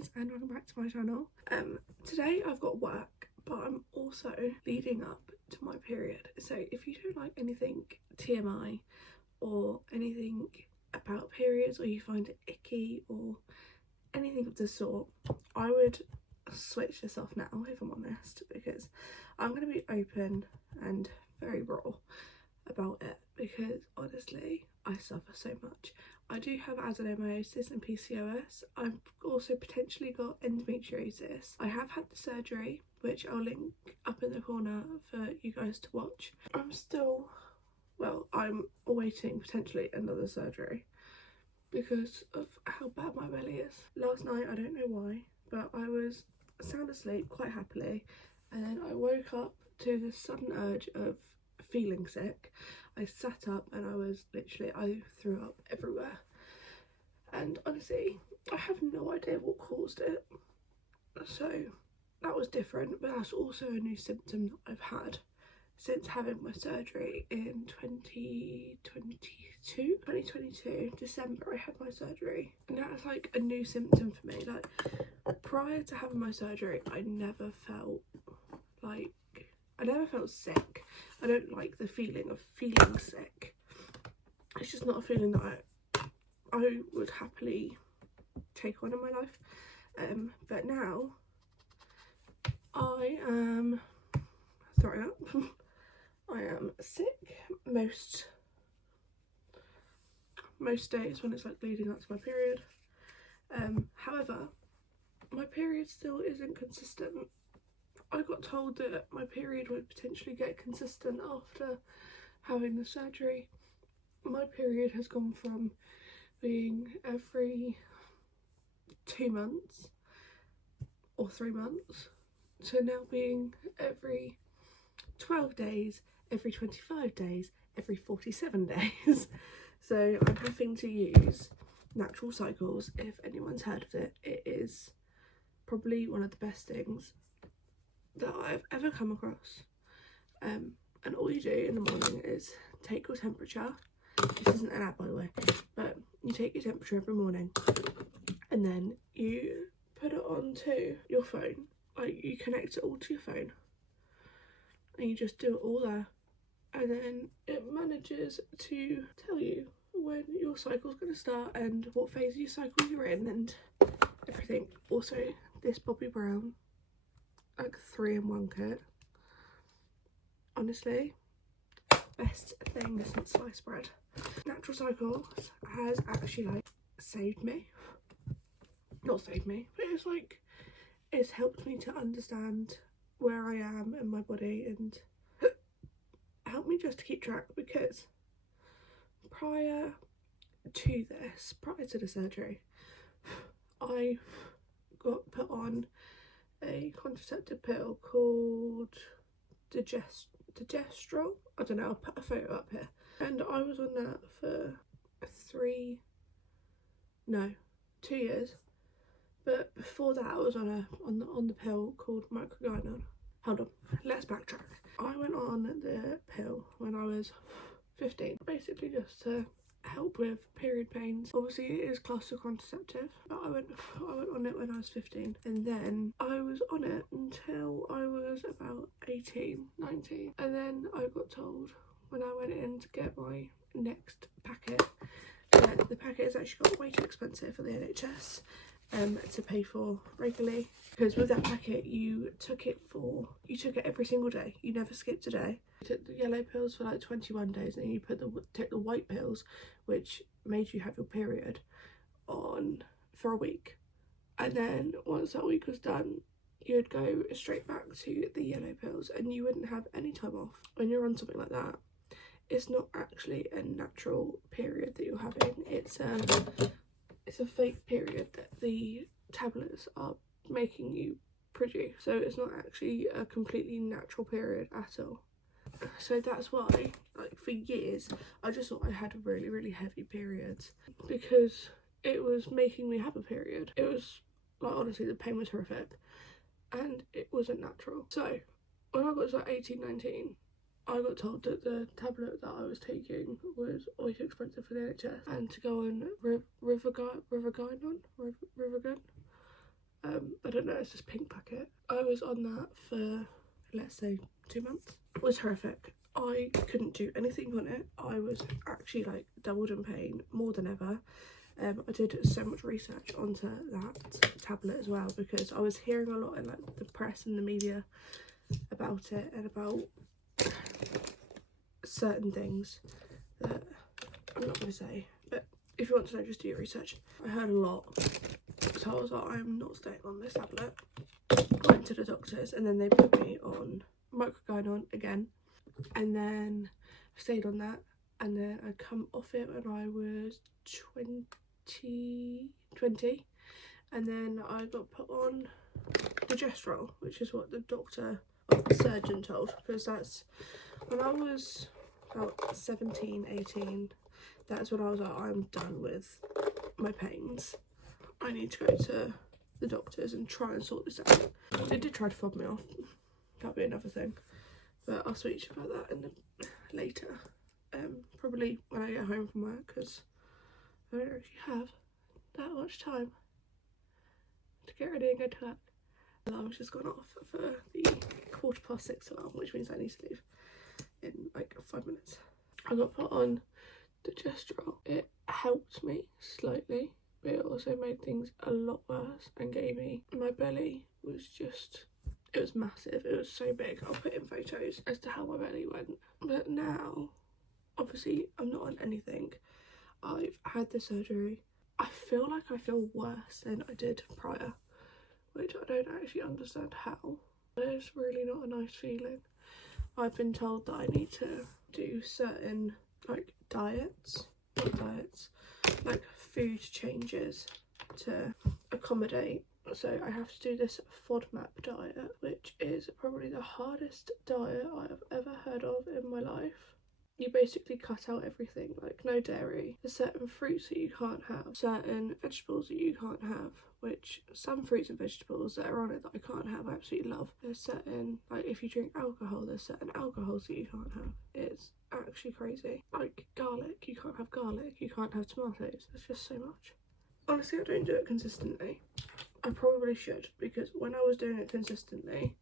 guys, and welcome back to my channel. Today I've got work, but I'm also leading up to my period, so if you don't like anything TMI or anything about periods, or you find it icky or anything of the sort, I would switch this off now, if I'm honest, because I'm going to be open and very raw about it, because honestly I suffer so much. I do have adenomyosis and PCOS. I've also potentially got endometriosis. I have had the surgery, which I'll link up in the corner for you guys to watch. I'm awaiting potentially another surgery because of how bad my belly is. Last night, I don't know why, but I was sound asleep quite happily, and then I woke up to the sudden urge of feeling sick. I sat up and I threw up everywhere, and honestly I have no idea what caused it, so that was different, but that's also a new symptom that I've had since having my surgery in 2022 December. I had my surgery, and that's like a new symptom for me. Like, prior to having my surgery, I never felt sick. I don't like the feeling of feeling sick. It's just not a feeling that I would happily take on in my life. But now I am throwing up. I am sick most days when it's like leading up to my period. However, my period still isn't consistent. I got told that my period would potentially get consistent after having the surgery. My period has gone from being every 2 months or 3 months to now being every 12 days, every 25 days, every 47 days. So I'm having to use natural cycles. If anyone's heard of it, it is probably one of the best things that I've ever come across. And all you do in the morning is take your temperature. This isn't an ad, by the way, but you take your temperature every morning, and then you put it onto your phone. Like, you connect it all to your phone, and you just do it all there, and then it manages to tell you when your cycle's going to start and what phase of your cycle you're in and everything. Also, this Bobbi Brown, like 3-in-1 kit, honestly, best thing since sliced bread. Natural Cycles has actually saved me. Not saved me, but it's helped me to understand where I am in my body and helped me just to keep track, because prior to the surgery, I got put on a contraceptive pill called Digestrol. I don't know, I'll put a photo up here. And I was on that for 2 years. But before that, I was on the pill called microgynon. Hold on, let's backtrack. I went on the pill when I was 15, basically just to help with period pains. Obviously it is classed as contraceptive, but I went on it when I was 15, and then I was on it until I was about 18, 19, and then I got told when I went in to get my next packet that the packet is actually got way too expensive for the NHS to pay for regularly, because with that packet you took it every single day. You never skipped a day. You took the yellow pills for like 21 days, and then you took the white pills, which made you have your period, on for a week, and then once that week was done, you'd go straight back to the yellow pills, and you wouldn't have any time off. When you're on something like that, it's not actually a natural period that you're having. It's a fake period that the tablets are making you produce, so it's not actually a completely natural period at all. So that's why, like, for years I just thought I had really, really heavy periods, because it was making me have a period. It was like, honestly, the pain was horrific and it wasn't natural. So when I got to like 18, 19, I got told that the tablet that I was taking was way too expensive for the NHS, and to go on Rivergynon, I don't know, it's this pink packet. I was on that for, let's say, 2 months. It was horrific. I couldn't do anything on it. I was actually like doubled in pain more than ever. I did so much research onto that tablet as well, because I was hearing a lot in like the press and the media about it, and about certain things that I'm not going to say, but if you want to know, just do your research. I heard a lot, so I was like, I'm not staying on this tablet. I went to the doctors, and then they put me on microgynon again, and then I stayed on that, and then I come off it when I was 20, and then I got put on progesterone, which is what the doctor or the surgeon told, because that's when I was about 17, 18, that's when I was like, I'm done with my pains. I need to go to the doctors and try and sort this out. They did try to fob me off. That'll be another thing, but I'll speak to you about that in later. Probably when I get home from work, because I don't actually have that much time to get ready and go to work. The alarm's just gone off for the 6:15 alarm, which means I need to leave in like 5 minutes. I got put on progesterone. It helped me slightly, but it also made things a lot worse and gave me, my belly was just, it was massive. It was so big. I'll put in photos as to how my belly went. But now, obviously, I'm not on anything. I've had the surgery. I feel like I feel worse than I did prior, which I don't actually understand how. But it's really not a nice feeling. I've been told that I need to do certain like like food changes to accommodate. So I have to do this FODMAP diet, which is probably the hardest diet I have ever heard of in my life. You basically cut out everything, like no dairy. There's certain fruits that you can't have, certain vegetables that you can't have, which some fruits and vegetables that are on it that I can't have, I absolutely love. There's certain, like if you drink alcohol, there's certain alcohols that you can't have. It's actually crazy. Like garlic, you can't have garlic, you can't have tomatoes. There's just so much. Honestly, I don't do it consistently. I probably should, because when I was doing it consistently,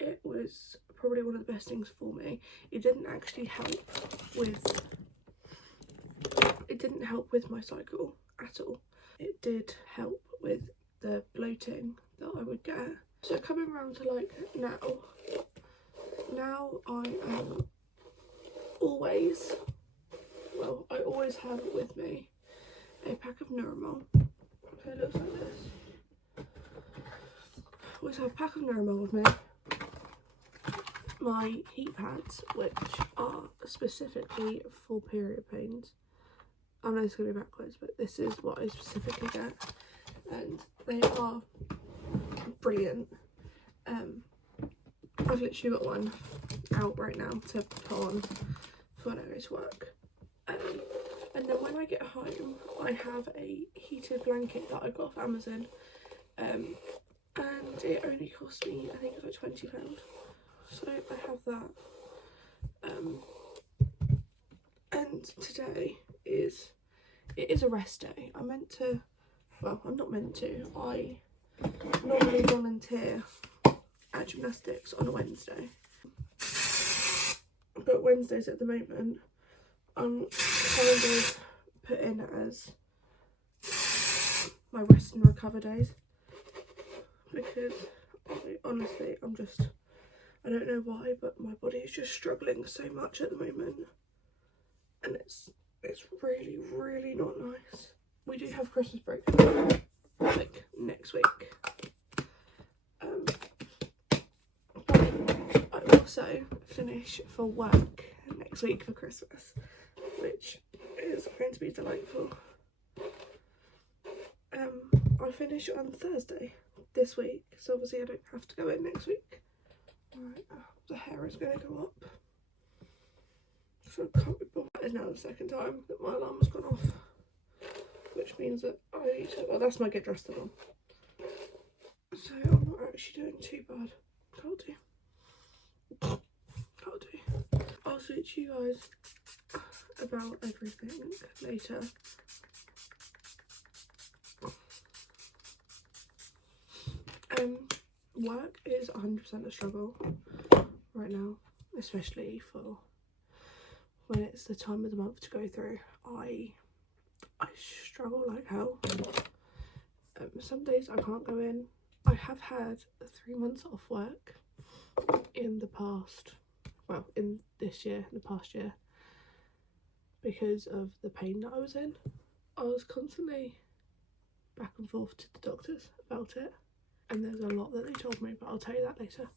it was probably one of the best things for me. It didn't actually help with my cycle at all. It did help with the bloating that I would get. So coming around to like now I am always, well, I always have with me a pack of Neuronol. So it looks like this. I always have a pack of Neuronol with me. My heat pads, which are specifically for period pains. I know it's going to be backwards, but this is what I specifically get, and they are brilliant. I've literally got one out right now to put on for when I go to work. And then when I get home, I have a heated blanket that I got off Amazon, and it only cost me, I think, like £20. So I have that, and today it is a rest day. I'm not meant to, I normally volunteer at gymnastics on a Wednesday, but Wednesdays at the moment I'm kind of put in as my rest and recover days, because honestly I don't know why, but my body is just struggling so much at the moment, and it's really, really not nice. We do have Christmas break like next week, but I also finish for work next week for Christmas, which is going to be delightful. I finish on Thursday this week, so obviously I don't have to go in next week. Right, the hair is going to go up, so I can't be bothered. That is now the second time that my alarm has gone off, which means that I need to, well, that's my get dressed alarm, so I'm not actually doing too bad. That'll do. I'll speak to you guys about everything later. Work is 100% a struggle right now, especially for when it's the time of the month to go through. I struggle like hell. Some days I can't go in. I have had 3 months off work in the past, well, in this year, in the past year, because of the pain that I was in. I was constantly back and forth to the doctors about it, and there's a lot that they told me, but I'll tell you that later.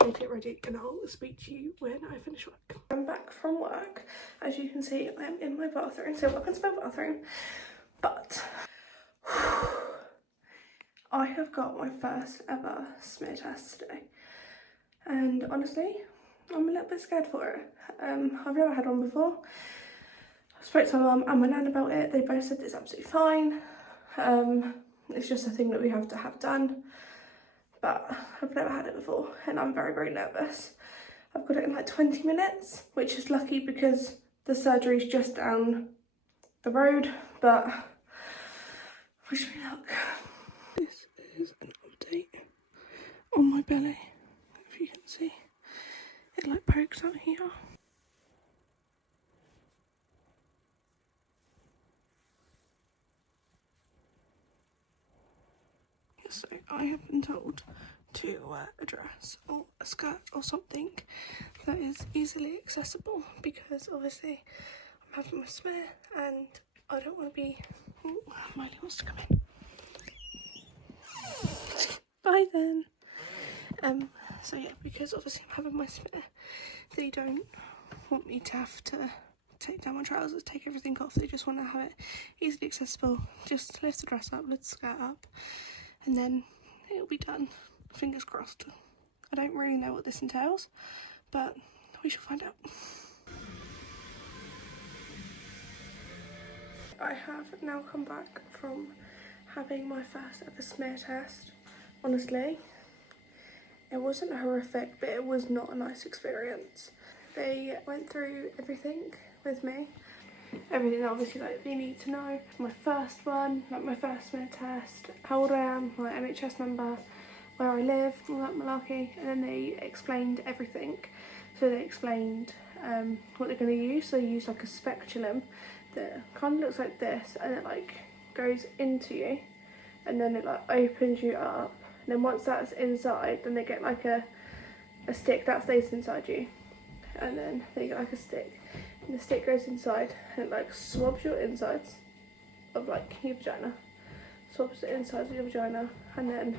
I need to get ready and I'll speak to you when I finish work. I'm back from work. As you can see, I am in my bathroom, so welcome to my bathroom. But I have got my first ever smear test today, and honestly, I'm a little bit scared for it. I've never had one before. I spoke to my mum and my nan about it. They both said it's absolutely fine. It's just a thing that we have to have done, but I've never had it before and I'm very, very nervous. I've got it in like 20 minutes, which is lucky because the surgery's just down the road, but wish me luck. This is an update on my belly. If you can see, it like pokes out here. So I have been told to wear a dress or a skirt or something that is easily accessible, because obviously I'm having my smear and I don't want to be... Ooh, Miley wants to come in. Bye then. So yeah, because obviously I'm having my smear, they don't want me to have to take down my trousers, take everything off. They just want to have it easily accessible. Just lift the dress up, lift the skirt up, and then it'll be done. Fingers crossed. I don't really know what this entails, but we shall find out. I have now come back from having my first ever smear test. Honestly, it wasn't horrific, but it was not a nice experience. They went through everything with me. Everything obviously like they need to know. My first one, like my first smear test, how old I am, my NHS number, where I live, all that malarkey, and then they explained everything. So they explained what they're going to use. So they use like a speculum that kind of looks like this, and it like goes into you, and then it like opens you up. And then once that's inside, then they get like a stick that stays inside you, and then they get like a stick. And the stick goes inside and it like swabs your insides of like your vagina, swabs the insides of your vagina, and then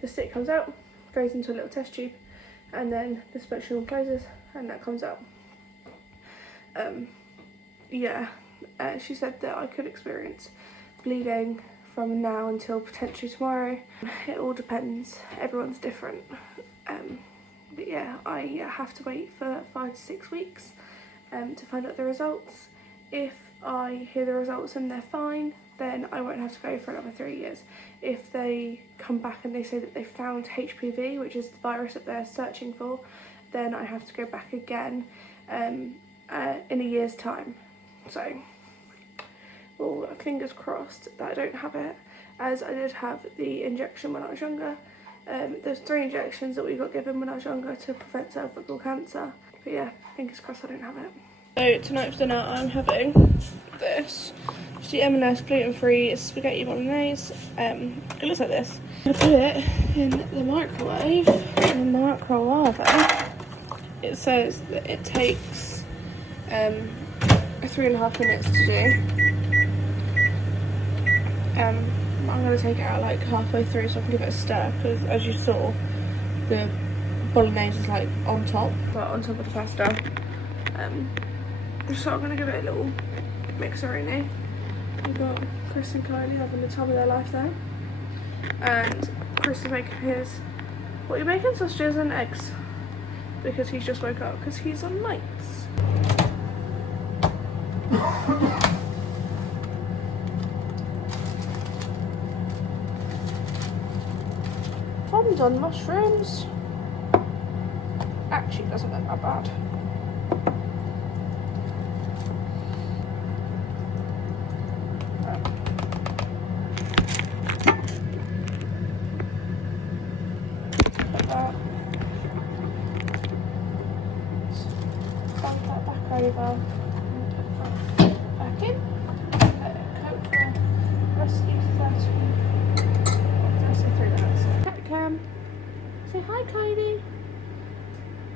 the stick comes out, goes into a little test tube, and then the speculum closes and that comes out. She said that I could experience bleeding from now until potentially tomorrow. It all depends, everyone's different. But yeah, I have to wait for 5 to 6 weeks to find out the results. If I hear the results and they're fine, then I won't have to go for another 3 years. If they come back and they say that they found HPV, which is the virus that they're searching for, then I have to go back again in a year's time. So, well, fingers crossed that I don't have it, as I did have the injection when I was younger. There's 3 injections that we got given when I was younger to prevent cervical cancer. But yeah, fingers crossed I don't have it. So tonight for dinner I'm having this. It's the M&S gluten-free spaghetti bolognese. It looks like this. I'm gonna put it in the microwave. It says that it takes 3.5 minutes to do. I'm going to take it out like halfway through so I can give it a stir, because as you saw, the bolognese is like on top, but on top of the pasta. So I'm going to give it a little mixeroni. We've got Chris and Kylie having the time of their life there, and Chris is making his, what are you making? Sausages and eggs, because he's just woke up because he's on nights. Bombs on mushrooms. Actually, doesn't look that bad. over. Back in. Coat for rescue 3 minutes. Cat cam. Say hi, Kylie.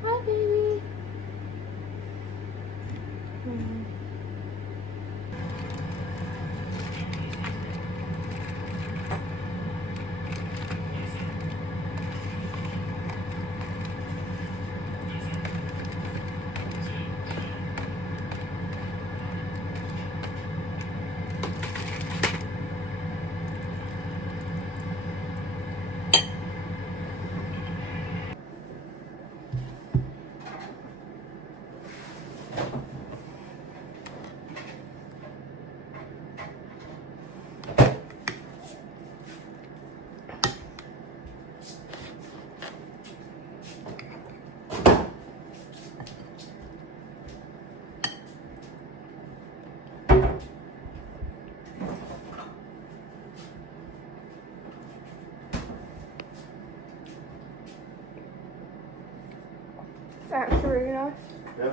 Hi, baby. It's actually really nice. Yeah.